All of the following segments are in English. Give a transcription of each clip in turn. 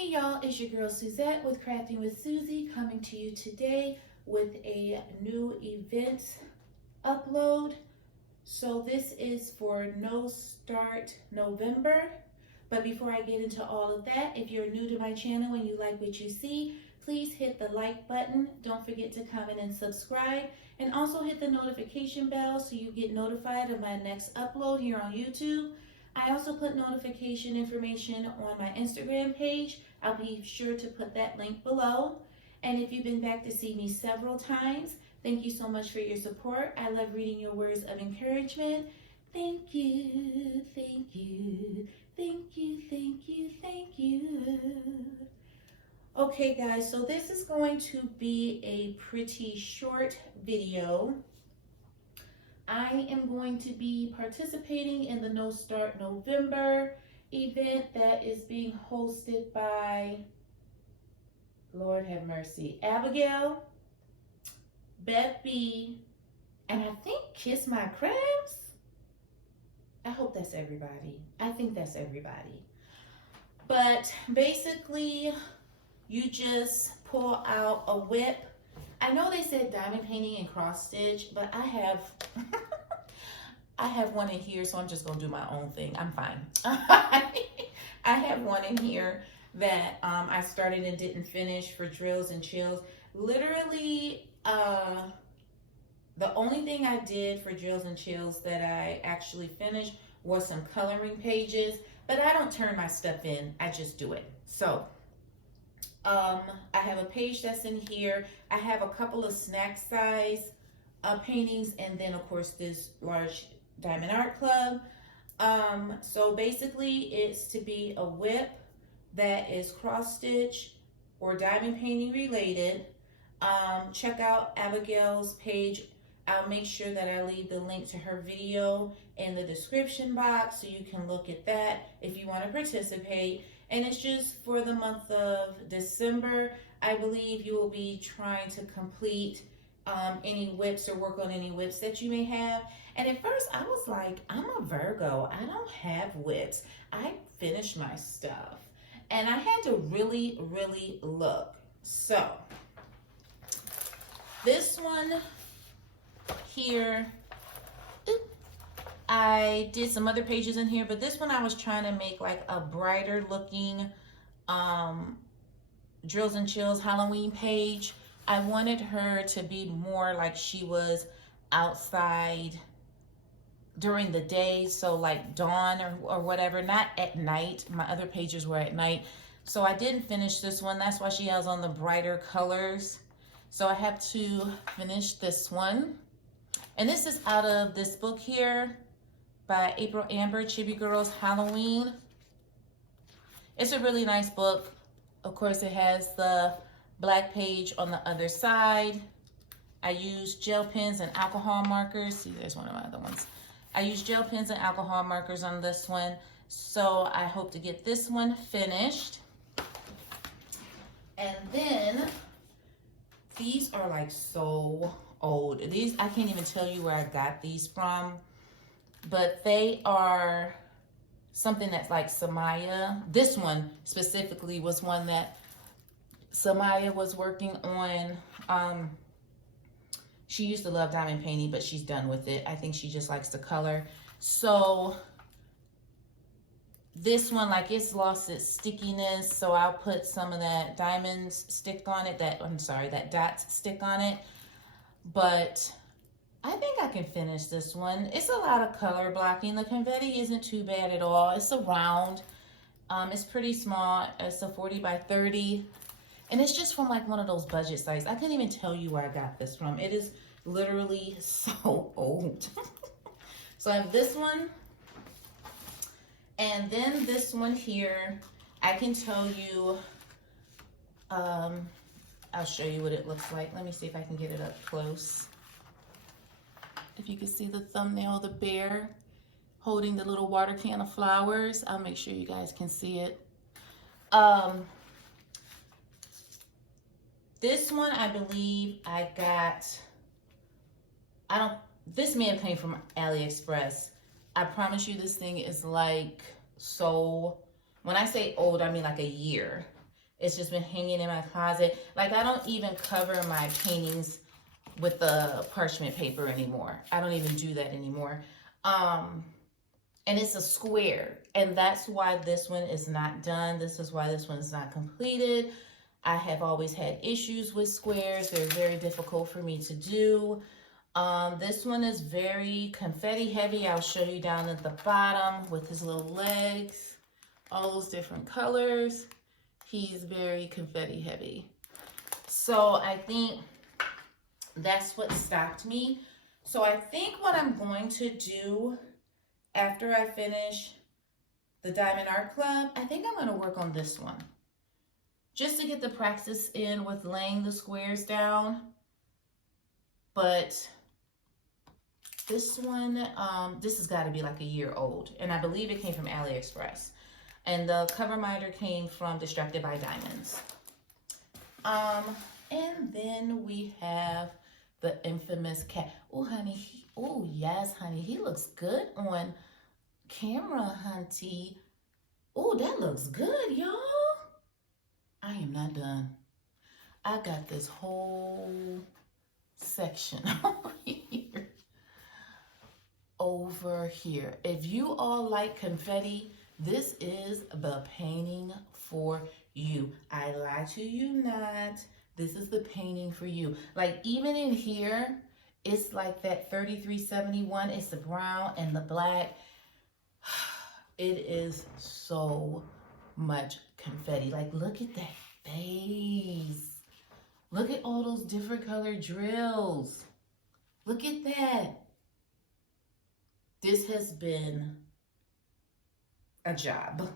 Hey y'all, it's your girl Suzette with Crafting with Susie coming to you today with a new event upload. So this is for No Start November. But before I get into all of that, if you're new to my channel and you like what you see, please hit the like button. Don't forget to comment and subscribe. And also hit the notification bell so you get notified of my next upload here on YouTube. I also put notification information on my Instagram page. I'll be sure to put that link below. And if you've been back to see me several times, thank you so much for your support. I love reading your words of encouragement. Thank you, thank you, thank you, thank you, thank you. Okay guys, so this is going to be a pretty short video. I am going to be participating in the No Start November event that is being hosted by, Lord have mercy, Abigail, Beth B, and I think Kiss My Crabs. I hope that's everybody. I think that's everybody. But basically, you just pull out a whip. I know they said diamond painting and cross stitch, but I have I have one in here, so I'm just gonna do my own thing. I'm fine. I have one in here that I started and didn't finish for drills and chills. Literally, the only thing I did for drills and chills that I actually finished was some coloring pages, but I don't turn my stuff in, I just do it. So I have a page that's in here. I have a couple of snack size paintings, and then of course this large Diamond Art Club. So basically it's to be a whip that is cross stitch or diamond painting related. Check out Abigail's page. I'll make sure that I leave the link to her video in the description box so you can look at that if you want to participate. And it's just for the month of December. I believe you will be trying to complete any whips or work on any whips that you may have. And at first I was like, I'm a Virgo. I don't have whips. I finished my stuff. And I had to really, really look. So this one here, I did some other pages in here, but this one I was trying to make like a brighter looking Drills and Chills Halloween page. I wanted her to be more like she was outside during the day, so like dawn or whatever, not at night. My other pages were at night. So I didn't finish this one. That's why she has on the brighter colors. So I have to finish this one. And this is out of this book here by April Amber, Chibi Girls Halloween. It's a really nice book. Of course, it has the black page on the other side. I use gel pens and alcohol markers. See, there's one of my other ones. I use gel pens and alcohol markers on this one. So I hope to get this one finished. And then these are like so old. These, I can't even tell you where I got these from, but they are something that's like Samaya. This one specifically was one that Samaya was working on. She used to love diamond painting, but she's done with it. I think she just likes to color. So this one, like, it's lost its stickiness, so I'll put some of that diamonds stick on it, that dots stick on it. But I think I can finish this one. It's a lot of color blocking. The confetti isn't too bad at all. It's a round. It's pretty small. It's a 40 by 30. And it's just from like one of those budget sites. I can't even tell you where I got this from. It is literally so old. So I have this one. And then this one here, I can tell you, I'll show you what it looks like. Let me see if I can get it up close. If you can see the thumbnail, the bear holding the little water can of flowers. I'll make sure you guys can see it. This one, I believe I got, this may have came from AliExpress. I promise you this thing is like so, when I say old, I mean like a year. It's just been hanging in my closet. Like, I don't even cover my paintings with the parchment paper anymore. I don't even do that anymore. And it's a square, and that's why this one is not done. This is why this one is not completed. I have always had issues with squares. They're very difficult for me to do. This one is very confetti heavy. I'll show you down at the bottom with his little legs, all those different colors. He's very confetti heavy. So I think that's what stopped me. So I think what I'm going to do after I finish the Diamond Art Club, I think I'm going to work on this one. Just to get the practice in with laying the squares down. But this one, this has got to be like a year old. And I believe it came from AliExpress. And the cover minder came from Distracted by Diamonds. And then we have the infamous cat. Oh, honey. Oh, yes, honey. He looks good on camera, hunty. Oh, that looks good, y'all. I am not done. I got this whole section over here. If you all like confetti, this is the painting for you. I lie to you not. This is the painting for you. Like, even in here, it's like that 3371. It's the brown and the black. It is so much confetti. Like, look at that face. Look at all those different colored drills. Look at that. This has been a job.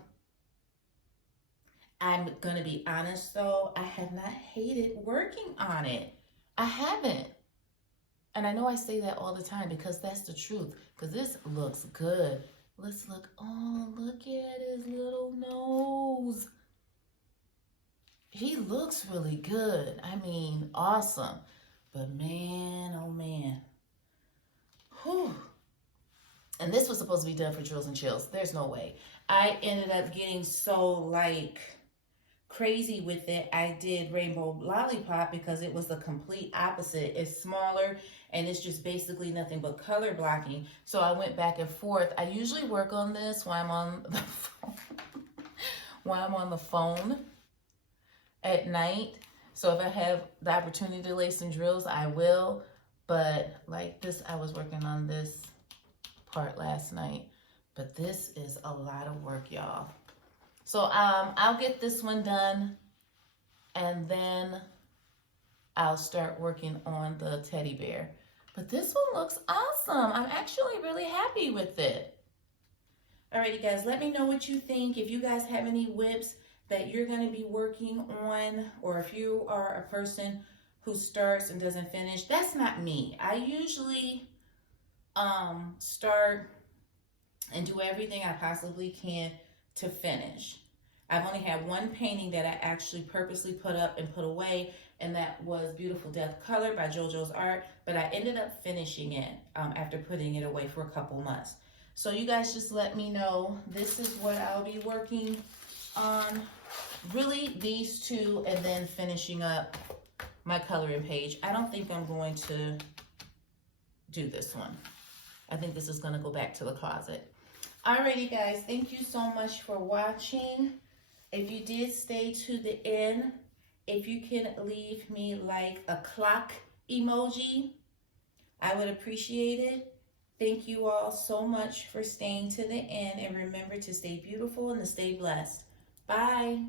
I'm gonna be honest though, I have not hated working on it. I haven't. And I know I say that all the time because that's the truth. Because this looks good. Let's look. Oh, look at his little nose. He looks really good. I mean, awesome. But man, oh man. Whew. And this was supposed to be done for Drills and Chills. There's no way. I ended up getting so like crazy with it. I did Rainbow Lollipop because it was the complete opposite. It's smaller and it's just basically nothing but color blocking. So I went back and forth. I usually work on this while I'm on the phone. While I'm on the phone at night. So if I have the opportunity to lay some drills, I will. But like this, I was working on this part last night. But this is a lot of work, y'all. So I'll get this one done. And then I'll start working on the teddy bear. But this one looks awesome. I'm actually really happy with it. Alrighty, guys, let me know what you think. If you guys have any whips that you're going to be working on, or if you are a person who starts and doesn't finish, that's not me. I usually start and do everything I possibly can to finish. I've only had one painting that I actually purposely put up and put away, and that was Beautiful Death Color by JoJo's Art, but I ended up finishing it after putting it away for a couple months. So you guys just let me know. This is what I'll be working on. Really, these two, and then finishing up my coloring page. I don't think I'm going to do this one. I think this is going to go back to the closet. Alrighty, guys. Thank you so much for watching. If you did stay to the end, if you can leave me like a clock emoji, I would appreciate it. Thank you all so much for staying to the end, and remember to stay beautiful and to stay blessed. Bye.